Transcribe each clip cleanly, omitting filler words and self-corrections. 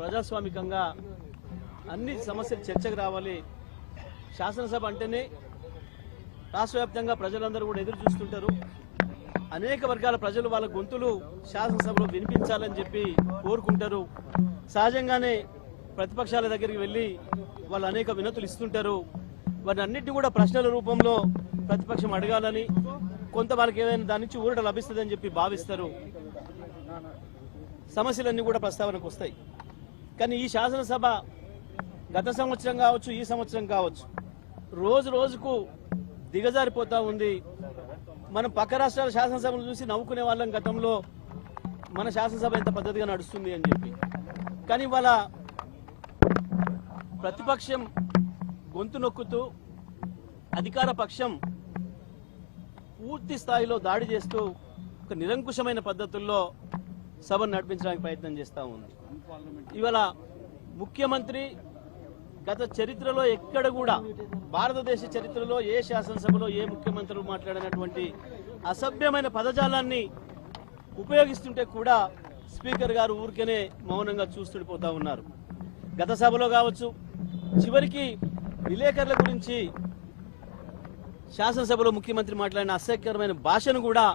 ప్రజాస్వామికంగా అన్ని సమస్యలు చర్చకు రావాలి. శాసనసభ అంటేనే రాష్ట్ర వ్యాప్తంగా ప్రజలందరూ కూడా ఎదురు చూస్తుంటారు. అనేక వర్గాల ప్రజలు వాళ్ళ గొంతులు శాసనసభలో వినిపించాలని చెప్పి కోరుకుంటారు. సహజంగానే ప్రతిపక్షాల దగ్గరికి వెళ్ళి వాళ్ళు అనేక వినతులు ఇస్తుంటారు. వాటి అన్నింటినీ కూడా ప్రశ్నల రూపంలో ప్రతిపక్షం అడగాలని, కొంత వాళ్ళకి ఏదైనా దాని నుంచి ఊరట లభిస్తుందని చెప్పి భావిస్తారు. సమస్యలన్నీ కూడా ప్రస్తావనకు వస్తాయి. కానీ ఈ శాసనసభ గత సంవత్సరం కావచ్చు, ఈ సంవత్సరం కావచ్చు, రోజు రోజుకు దిగజారిపోతూ ఉంది. మనం పక్క రాష్ట్రాల శాసనసభను చూసి నవ్వుకునే వాళ్ళం గతంలో, మన శాసనసభ ఎంత పద్ధతిగా నడుస్తుంది అని చెప్పి. కానీ వాళ్ళ ప్రతిపక్షం గొంతు నొక్కుతూ అధికార పక్షం పూర్తి స్థాయిలో దాడి చేస్తూ ఒక నిరంకుశమైన పద్ధతుల్లో సభను నడిపించడానికి ప్రయత్నం చేస్తూ ఉంది. ఇవాళ ముఖ్యమంత్రి గత చరిత్రలో ఎక్కడ కూడా, భారతదేశ చరిత్రలో ఏ శాసనసభలో ఏ ముఖ్యమంత్రులు మాట్లాడినటువంటి అసభ్యమైన పదజాలాన్ని ఉపయోగిస్తుంటే కూడా స్పీకర్ గారు ఊరికేనే మౌనంగా చూస్తుండిపోతూ ఉన్నారు. గత సభలో కావచ్చు, చివరికి విలేకరుల గురించి శాసనసభలో ముఖ్యమంత్రి మాట్లాడిన అసహ్యకరమైన భాషను కూడా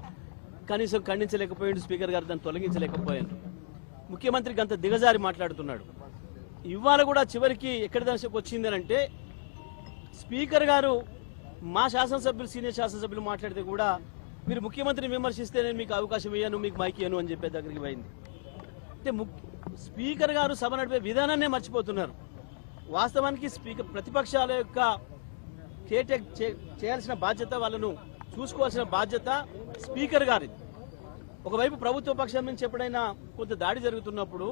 కనీసం ఖండించలేకపోయాడు స్పీకర్ గారు, దాన్ని తొలగించలేకపోయాడు. ముఖ్యమంత్రికి అంత దిగజారి మాట్లాడుతున్నాడు. ఇవాళ కూడా చివరికి ఎక్కడి దశకు వచ్చిందని అంటే, స్పీకర్ గారు మా శాసనసభ్యులు, సీనియర్ శాసనసభ్యులు మాట్లాడితే కూడా మీరు ముఖ్యమంత్రిని విమర్శిస్తే నేను మీకు అవకాశం ఇయ్యాను, మీకు మైక్ ఇయ్యను అని చెప్పే దగ్గరికి పోయింది. అంటే స్పీకర్ గారు సభ నడిపే విధానాన్నే మర్చిపోతున్నారు. వాస్తవానికి స్పీకర్ ప్రతిపక్షాల యొక్క చేయాల్సిన బాధ్యత, వాళ్ళను చూసుకోవాల్సిన బాధ్యత స్పీకర్ గారిది. ఒకవైపు ప్రభుత్వ పక్షం నుంచి ఎప్పుడైనా కొంత దాడి జరుగుతున్నప్పుడు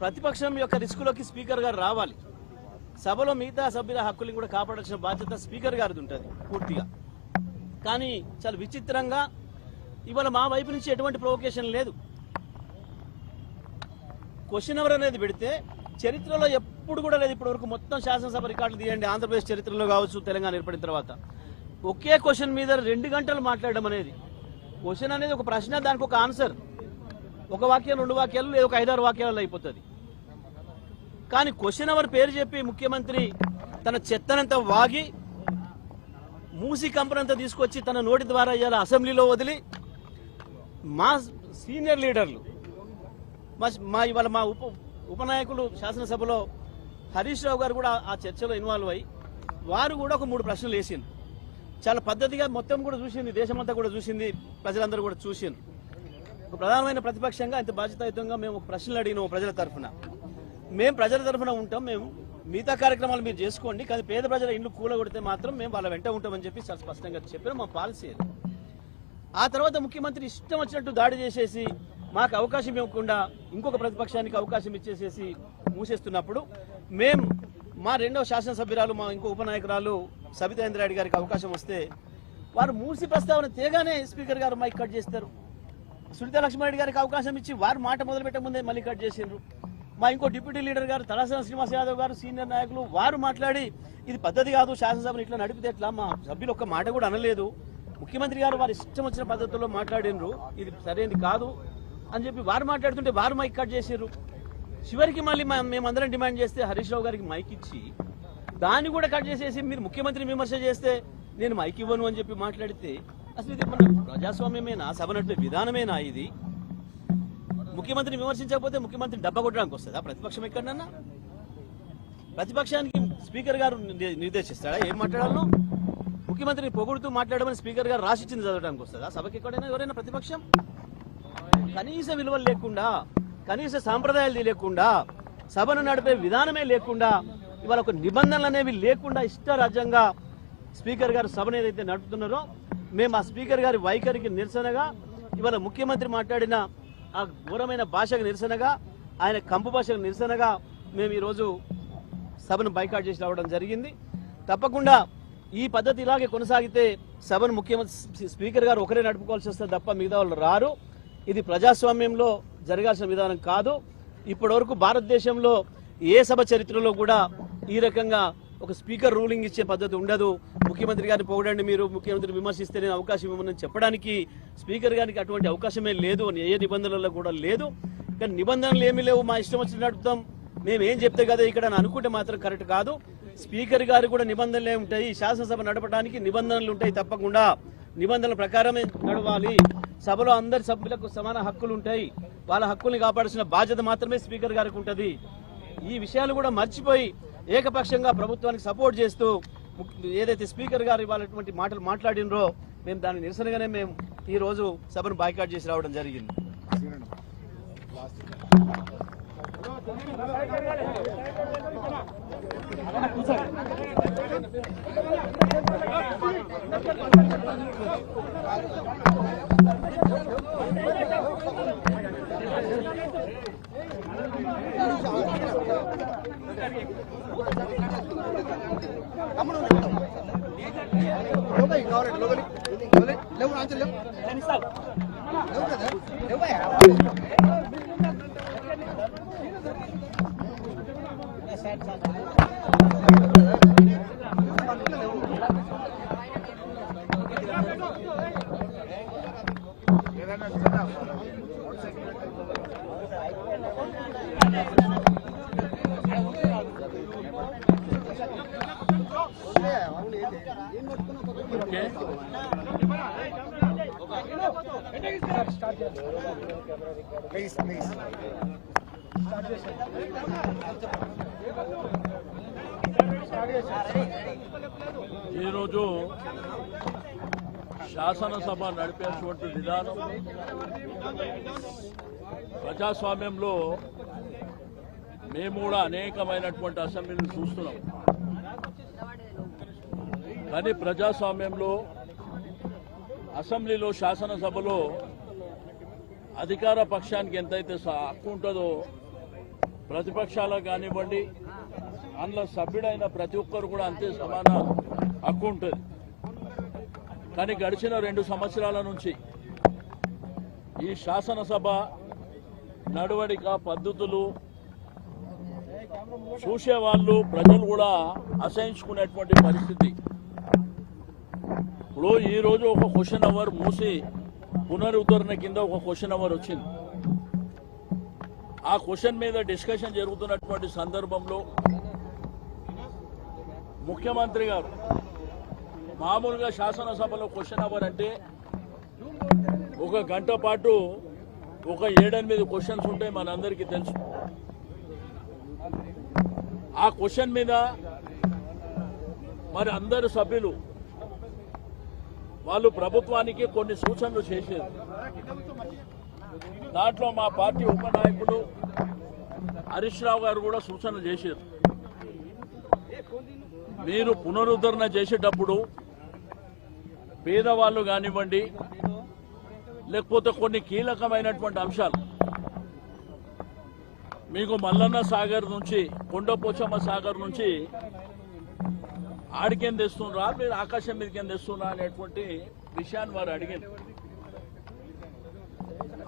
ప్రతిపక్షం యొక్క రిస్కులోకి స్పీకర్ గారు రావాలి. సభలో మిగతా సభ్యుల హక్కులను కూడా కాపాడాల్సిన బాధ్యత స్పీకర్ గారిది ఉంటుంది పూర్తిగా. కానీ చాలా విచిత్రంగా ఇవాళ మా వైపు నుంచి ఎటువంటి ప్రొవొకేషన్ లేదు. క్వశ్చన్ అవర్ అనేది పెడితే చరిత్రలో ఎప్పుడు కూడా లేదు. ఇప్పటివరకు మొత్తం శాసనసభ రికార్డులు తీయండి, ఆంధ్రప్రదేశ్ చరిత్రలో కావచ్చు, తెలంగాణ ఏర్పడిన తర్వాత ఒకే క్వశ్చన్ మీద 2 గంటలు మాట్లాడడం అనేది, క్వశ్చన్ అనేది ఒక ప్రశ్న, దానికి ఒక ఆన్సర్, ఒక వాక్యం 2 వాక్యాలు లేదా ఒక 5-6 వాక్యాలలో అయిపోతుంది. కానీ క్వశ్చన్ అవర్ పేరు చెప్పి ముఖ్యమంత్రి తన చెత్తనంతా వాగి మూసి కంపనంతా తీసుకొచ్చి తన నోటి ద్వారా ఇవాళ అసెంబ్లీలో వదిలి మా సీనియర్ లీడర్లు, ఇవాళ మా ఉపనాయకులు శాసనసభలో హరీష్ రావు గారు కూడా ఆ చర్చలో ఇన్వాల్వ్ అయ్యి వారు కూడా ఒక 3 ప్రశ్నలు వేసింది. చాలా పద్ధతిగా మొత్తం కూడా చూసింది, దేశమంతా కూడా చూసింది, ప్రజలందరూ కూడా చూసింది. ఒక ప్రధానమైన ప్రతిపక్షంగా ఇంత బాధ్యతాయుతంగా మేము ప్రశ్నలు అడిగినాము ప్రజల తరఫున. మేము ప్రజల తరఫున ఉంటాం, మేము మిగతా కార్యక్రమాలు మీరు చేసుకోండి, కానీ పేద ప్రజల ఇండ్లు కూలగొడితే మాత్రం మేము వాళ్ళ వెంట ఉంటామని చెప్పి చాలా స్పష్టంగా చెప్పారు. మా పాలసీ అది. ఆ తర్వాత ముఖ్యమంత్రి ఇష్టం వచ్చినట్టు దాడి చేసేసి మాకు అవకాశం ఇవ్వకుండా ఇంకొక ప్రతిపక్షానికి అవకాశం ఇచ్చేసేసి మూసేస్తున్నప్పుడు మేము మా 2వ శాసనసభ్యురాలు, మా ఇంకో ఉపనాయకురాలు సబితా ఇంద్రారెడ్డి గారికి అవకాశం వస్తే వారు మూసి ప్రస్తావన తేగానే స్పీకర్ గారు మైక్ కట్ చేస్తారు. సునీతా లక్ష్మారెడ్డి గారికి అవకాశం ఇచ్చి వారు మాట మొదలుపెట్టే ముందే మళ్ళీ కట్ చేసిండ్రు. మా ఇంకో డిప్యూటీ లీడర్ గారు తలసాని శ్రీనివాస్ యాదవ్ గారు, సీనియర్ నాయకులు, వారు మాట్లాడి ఇది పద్ధతి కాదు, శాసనసభను ఇట్లా నడిపితే ఎట్లా, మా సభ్యులు ఒక్క మాట కూడా అనలేదు, ముఖ్యమంత్రి గారు వారి ఇష్టం వచ్చిన పద్ధతుల్లో మాట్లాడినరు, ఇది సరైనది కాదు అని చెప్పి వారు మాట్లాడుతుంటే వారు మైక్ కట్ చేసారు. చివరికి మళ్ళీ మేమందరం డిమాండ్ చేస్తే హరీష్ రావు గారికి మైక్ ఇచ్చి దాన్ని కూడా కట్ చేసేసి మీరు ముఖ్యమంత్రిని విమర్శ చేస్తే నేను మైక్ ఇవ్వను అని చెప్పి మాట్లాడితే అసలు ఇది మన ప్రజాస్వామ్యమేనా, సభ నడిపే విధానమేనా? ఇది ముఖ్యమంత్రిని విమర్శించకపోతే ముఖ్యమంత్రి డబ్బా కొట్టడానికి వస్తుందా ప్రతిపక్షం ఎక్కడన్నా? ప్రతిపక్షానికి స్పీకర్ గారు నిర్దేశిస్తాడా ఏం మాట్లాడాలో? ముఖ్యమంత్రిని పొగుడుతూ మాట్లాడమని స్పీకర్ గారు రాసిచ్చింది చదవడానికి వస్తుందా సభకి ఎక్కడైనా ఎవరైనా ప్రతిపక్షం? కనీస విలువలు లేకుండా, కనీస సాంప్రదాయాలు లేకుండా, సభను నడిపే విధానమే లేకుండా, ఇవాళ ఒక నిబంధనలు అనేవి లేకుండా ఇష్టరాజ్యంగా స్పీకర్ గారు సభను ఏదైతే నడుపుతున్నారో, మేము ఆ స్పీకర్ గారి వైఖరికి నిరసనగా, ఇవాళ ముఖ్యమంత్రి మాట్లాడిన ఆ ఘోరమైన భాషకు నిరసనగా, ఆయన కంపు భాషకు నిరసనగా మేము ఈరోజు సభను బైకాట్ చేసి రావడం జరిగింది. తప్పకుండా ఈ పద్ధతి ఇలాగే కొనసాగితే సభను ముఖ్యమంత్రి స్పీకర్ గారు ఒకరే నడుపుకోవాల్సి వస్తే తప్ప మిగతా వాళ్ళు రారు. ఇది ప్రజాస్వామ్యంలో జరగాల్సిన విధానం కాదు. ఇప్పటివరకు భారతదేశంలో ఏ సభ చరిత్రలో కూడా ఈ రకంగా ఒక స్పీకర్ రూలింగ్ ఇచ్చే పద్ధతి ఉండదు. ముఖ్యమంత్రి గారిని పొగడండి, మీరు ముఖ్యమంత్రిని విమర్శిస్తే నేను అవకాశం ఇవ్వమని చెప్పడానికి స్పీకర్ గారికి అటువంటి అవకాశమే లేదు, ఏ నిబంధనలలో కూడా లేదు. కానీ నిబంధనలు ఏమీ లేవు, మా ఇష్టం వచ్చి నడుపుతాం, మేము ఏం చెప్తే కదా ఇక్కడ అని అనుకుంటే మాత్రం కరెక్ట్ కాదు. స్పీకర్ గారు కూడా నిబంధనలే ఉంటాయి, శాసనసభ నడపడానికి నిబంధనలు ఉంటాయి, తప్పకుండా నిబంధనల ప్రకారమే నడవాలి. సభలో అందరి సభ్యులకు సమాన హక్కులు ఉంటాయి, వాళ్ళ హక్కుల్ని కాపాడాల్సిన బాధ్యత మాత్రమే స్పీకర్ గారికి ఉంటుంది. ఈ విషయాలు కూడా మర్చిపోయి ఏకపక్షంగా ప్రభుత్వానికి సపోర్ట్ చేస్తూ ఏదైతే స్పీకర్ గారు ఇవాళటువంటి మాటలు మాట్లాడినరో మేము దాని నిరసనగానే మేము ఈ రోజు సభను బాయ్కాట్ చేసి రావడం జరిగింది. ఈరోజు శాసనసభ నడిపేటువంటి విధానం ప్రజాస్వామ్యంలో మేము కూడా అనేకమైనటువంటి అసెంబ్లీలు చూస్తున్నాం. కానీ ప్రజాస్వామ్యంలో అసెంబ్లీలో శాసనసభలో అధికార పక్షానికి ఎంతైతే హక్కు ఉంటుందో ప్రతిపక్షాలకు కానివ్వండి, అందులో సభ్యుడైన ప్రతి ఒక్కరు కూడా అంతే సమాన హక్కు ఉంటుంది. కానీ గడిచిన 2 సంవత్సరాల నుంచి ఈ శాసనసభ నడవడిక పద్ధతులు చూసేవాళ్ళు ప్రజలు కూడా అసహించుకునేటువంటి పరిస్థితి. ఇప్పుడు ఈరోజు ఒక క్వశ్చన్ అవర్ మూసి పునరుద్ధరణ కింద ఒక క్వశ్చన్ అవర్ వచ్చింది. ఆ క్వశ్చన్ మీద డిస్కషన్ జరుగుతున్నటువంటి సందర్భంలో ముఖ్యమంత్రి గారు మామూలుగా శాసనసభలో క్వశ్చన్ అవర్ అంటే 1 గంట పాటు ఒక 7-8 క్వశ్చన్స్ ఉంటాయి, మనందరికీ తెలుసు. ఆ క్వశ్చన్ మీద మరి అందరు సభ్యులు వాళ్ళు ప్రభుత్వానికి కొన్ని సూచనలు చేశారు. దాంట్లో మా పార్టీ ఉపనాయకుడు హరీష్ రావు గారు కూడా సూచనలు చేశారు. మీరు పునరుద్ధరణ చేసేటప్పుడు పేదవాళ్ళు కానివ్వండి, లేకపోతే కొన్ని కీలకమైనటువంటి అంశాలు మీకు మల్లన్న సాగర్ నుంచి కొండపోచమ్మ సాగర్ నుంచి ఆడికేం తెస్తున్నా, మీరు ఆకాశం మీదకేం తెస్తున్నా అనేటువంటి విషయాన్ని వారు అడిగారు.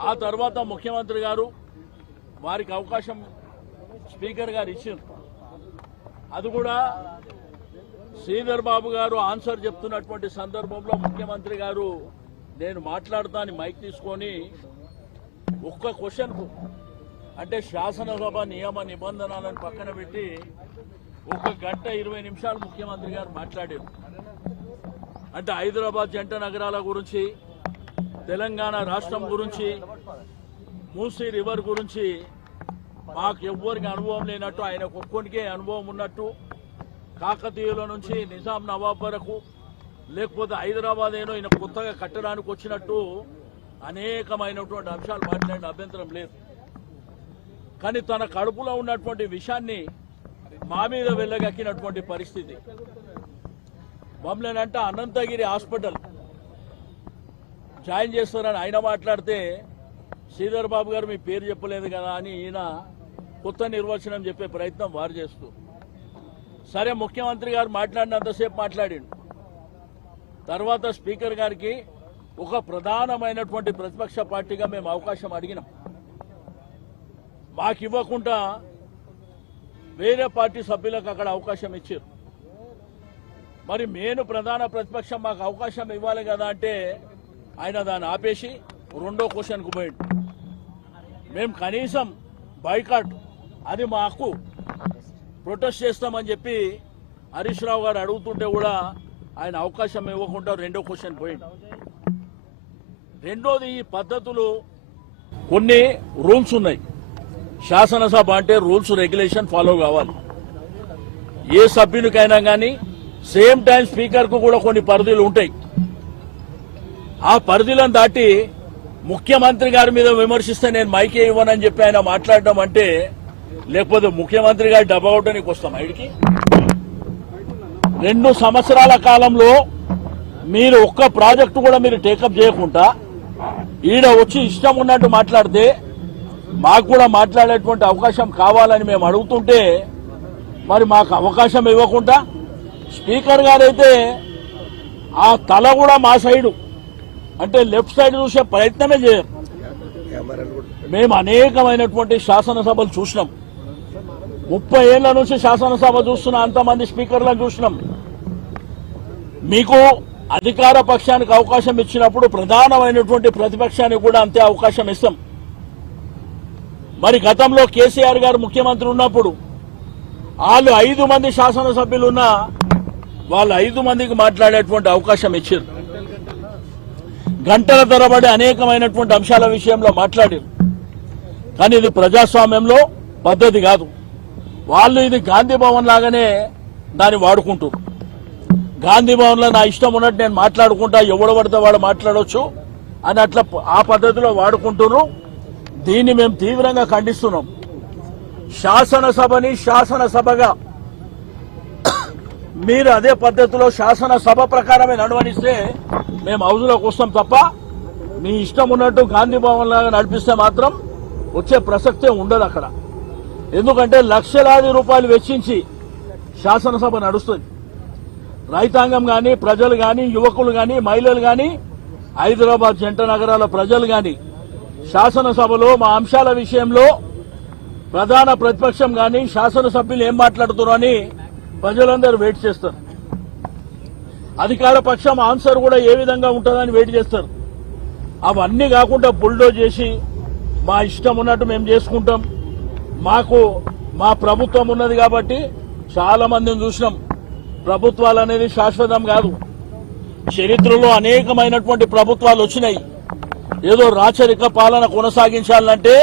ఆ తర్వాత ముఖ్యమంత్రి గారు వారికి అవకాశం స్పీకర్ గారు ఇచ్చారు. అది కూడా శ్రీధర్ బాబు గారు ఆన్సర్ చెప్తున్నటువంటి సందర్భంలో ముఖ్యమంత్రి గారు నేను మాట్లాడతాను మైక్ తీసుకొని ఒక్క క్వశ్చన్కు అంటే శాసనసభ నియమ నిబంధనలను పక్కన పెట్టి 1 గంట 20 నిమిషాలు ముఖ్యమంత్రి గారు మాట్లాడారు. అంటే హైదరాబాద్ జంట నగరాల గురించి, తెలంగాణ రాష్ట్రం గురించి, మూసీ రివర్ గురించి మాకు ఎవ్వరికి అనుభవం లేనట్టు, ఆయన ఒక్కొక్కరికే అనుభవం ఉన్నట్టు, కాకతీయుల నుంచి నిజాం నవాబ్ వరకు, లేకపోతే హైదరాబాద్ ఏనో ఈయన కొత్తగా కట్టడానికి వచ్చినట్టు అనేకమైనటువంటి అంశాలు మాట్లాడిన అభ్యంతరం లేదు. కానీ తన కడుపులో ఉన్నటువంటి విషయాన్ని మా మీద వెళ్ళగక్కినటువంటి పరిస్థితి. మమ్మల్ని అంటే అనంతగిరి హాస్పిటల్ జాయిన్ చేస్తారని ఆయన మాట్లాడితే శ్రీధర్ బాబు గారు మీ పేరు చెప్పలేదు కదా అని ఈయన కొత్త నిర్వచనం చెప్పే ప్రయత్నం వారు చేస్తూ, సరే ముఖ్యమంత్రి గారు మాట్లాడినంతసేపు మాట్లాడిండు. తర్వాత స్పీకర్ గారికి ఒక ప్రధానమైనటువంటి ప్రతిపక్ష పార్టీగా మేము అవకాశం అడిగినాం. మాకు ఇవ్వకుండా వేరే పార్టీ సభ్యులకు అక్కడ అవకాశం ఇచ్చారు. మరి నేను ప్రధాన ప్రతిపక్షం మాకు అవకాశం ఇవ్వాలి కదా అంటే ఆయన దాన్ని ఆపేసి 2వ క్వశ్చన్కు పోయిండు. మేము కనీసం బాయ్కాట్ అది మా హక్కు, ప్రొటెస్ట్ చేస్తామని చెప్పి హరీష్ రావు గారు అడుగుతుంటే కూడా ఆయన అవకాశం ఇవ్వకుండా రెండో క్వశ్చన్ పోయింది. రెండోది, ఈ పద్ధతులు కొన్ని రూల్స్ ఉన్నాయి. శాసనసభ అంటే రూల్స్ రెగ్యులేషన్ ఫాలో కావాలి. ఏ సభ్యునికైనా కానీ సేమ్ టైం స్పీకర్ కు కూడా కొన్ని పరిధులు ఉంటాయి. ఆ పరిధులను దాటి ముఖ్యమంత్రి గారి మీద విమర్శిస్తే నేను మైకే ఇవ్వనని చెప్పి ఆయన మాట్లాడడం అంటే, లేకపోతే ముఖ్యమంత్రి గారి డబ్బగొట్టడానికి వస్తాం ఆయనకి. 2 సంవత్సరాల కాలంలో మీరు ఒక్క ప్రాజెక్టు కూడా మీరు టేకప్ చేయకుండా ఈడ వచ్చి ఇష్టం ఉన్నట్టు మాట్లాడితే మాకు కూడా మాట్లాడేటువంటి అవకాశం కావాలని మేము అడుగుతుంటే మరి మాకు అవకాశం ఇవ్వకుండా స్పీకర్ గారైతే ఆ తల కూడా మా సైడు అంటే లెఫ్ట్ సైడ్ చూసే ప్రయత్నమే చేయరు. మేము అనేకమైనటువంటి శాసనసభలు చూసినాం. 30 ఏళ్ల నుంచి శాసనసభ చూస్తున్న అంతమంది స్పీకర్లను చూసినాం. మీకు అధికార పక్షానికి అవకాశం ఇచ్చినప్పుడు ప్రధానమైనటువంటి ప్రతిపక్షానికి కూడా అంతే అవకాశం ఇస్తాం. మరి గతంలో కేసీఆర్ గారు ముఖ్యమంత్రి ఉన్నప్పుడు వాళ్ళు 5 మంది శాసనసభ్యులు ఉన్నా వాళ్ళు 5 మందికి మాట్లాడేటువంటి అవకాశం ఇచ్చారు. గంటల తరబడి అనేకమైనటువంటి అంశాల విషయంలో మాట్లాడారు. కానీ ఇది ప్రజాస్వామ్యంలో పద్ధతి కాదు. వాళ్ళు ఇది గాంధీ భవన్ లాగానే దాన్ని వాడుకుంటారు. గాంధీ భవన్ లో నా ఇష్టం ఉన్నట్టు నేను మాట్లాడుకుంటా, ఎవడు పడితే వాడు మాట్లాడవచ్చు అని అట్లా ఆ పద్ధతిలో వాడుకుంటున్నారు. దీన్ని మేము తీవ్రంగా ఖండిస్తున్నాం. శాసనసభని శాసనసభగా మీరు అదే పద్ధతిలో శాసనసభ ప్రకారమే నడవనిస్తే మేము హౌజ్లోకి వస్తాం తప్ప మీ ఇష్టం ఉన్నట్టు గాంధీ భవన్ లాగా నడిపిస్తే మాత్రం వచ్చే ప్రసక్తే ఉండదు అక్కడ. ఎందుకంటే లక్షలాది రూపాయలు వెచ్చించి శాసనసభ నడుస్తుంది. రైతాంగం కానీ, ప్రజలు కానీ, యువకులు కానీ, మహిళలు కానీ, హైదరాబాద్ జంట నగరాల ప్రజలు కానీ శాసనసభలో మా అంశాల విషయంలో ప్రధాన ప్రతిపక్షం కానీ శాసనసభ్యులు ఏం మాట్లాడుతున్నారని ప్రజలందరూ వెయిట్ చేస్తారు. అధికార పక్షం ఆన్సర్ కూడా ఏ విధంగా ఉంటుందని వెయిట్ చేస్తారు. అవన్నీ కాకుండా బుల్డోజ్ చేసి మా ఇష్టం ఉన్నట్టు మేము చేసుకుంటాం. మాకు మా ప్రభుత్వం ఉన్నది కాబట్టి చాలా మందిని చూసినాం. ప్రభుత్వాలు అనేది శాశ్వతం కాదు. చరిత్రలో అనేకమైనటువంటి ప్రభుత్వాలు వచ్చినాయి. ఏదో రాచరిక పాలన కొనసాగించాలంటే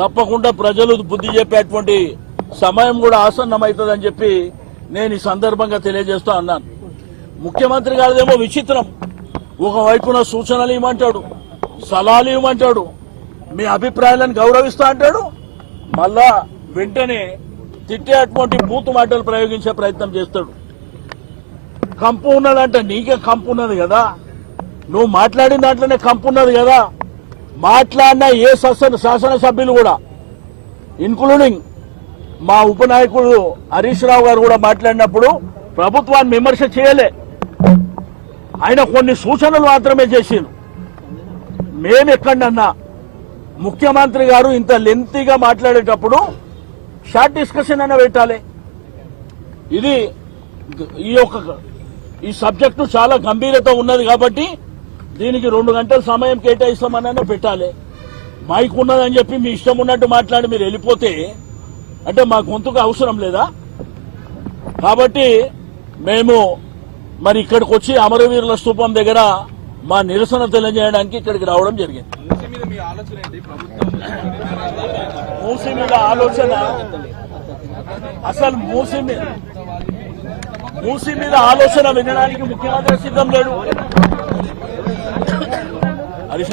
తప్పకుండా ప్రజలు బుద్ధి చెప్పేటువంటి సమయం కూడా ఆసన్నమవుతుందని చెప్పి నేను ఈ సందర్భంగా తెలియజేస్తూ అన్నాను. ముఖ్యమంత్రి గారిదేమో విచిత్రం. ఒకవైపున సూచనలు ఇవ్వమంటాడు, సలహాలు ఇవ్వమంటాడు, మీ అభిప్రాయాలను గౌరవిస్తా అంటాడు, మళ్ళా వెంటనే తిట్టేటువంటి బూతు మాటలు ప్రయోగించే ప్రయత్నం చేస్తాడు. కంపు ఉన్నదంటే నీకే కంపు ఉన్నది కదా, నువ్వు మాట్లాడిన దాంట్లోనే కంపు ఉన్నది కదా. మాట్లాడిన ఏ శాసనసభ్యులు కూడా ఇన్క్లూడింగ్ మా ఉపనాయకుడు హరీష్ రావు గారు కూడా మాట్లాడినప్పుడు ప్రభుత్వాన్ని విమర్శ చేయలే. ఆయన కొన్ని సూచనలు మాత్రమే చేసిండు. మేము ఎక్కడన్నా ముఖ్యమంత్రి గారు ఇంత లెంతీగా మాట్లాడేటప్పుడు షార్ట్ డిస్కషన్ అయినా పెట్టాలి. ఇది ఈ సబ్జెక్టు చాలా గంభీరత ఉన్నది కాబట్టి దీనికి 2 గంటల సమయం కేటాయిస్తామన్నా పెట్టాలి. మైక్ ఉన్నదని చెప్పి మీ ఇష్టం ఉన్నట్టు మాట్లాడి మీరు వెళ్ళిపోతే అంటే మా గొంతుకు అవసరం లేదా? కాబట్టి మేము మరి ఇక్కడికి వచ్చి అమరవీరుల స్తూపం దగ్గర మా నిరసన తెలియజేయడానికి ఇక్కడికి రావడం జరిగింది. మూసీ మీద ఆలోచన అసలు మూసీ మీద ఆలోచన వినడానికి ముఖ్యమంత్రి సిద్ధం లేడు. హరీష్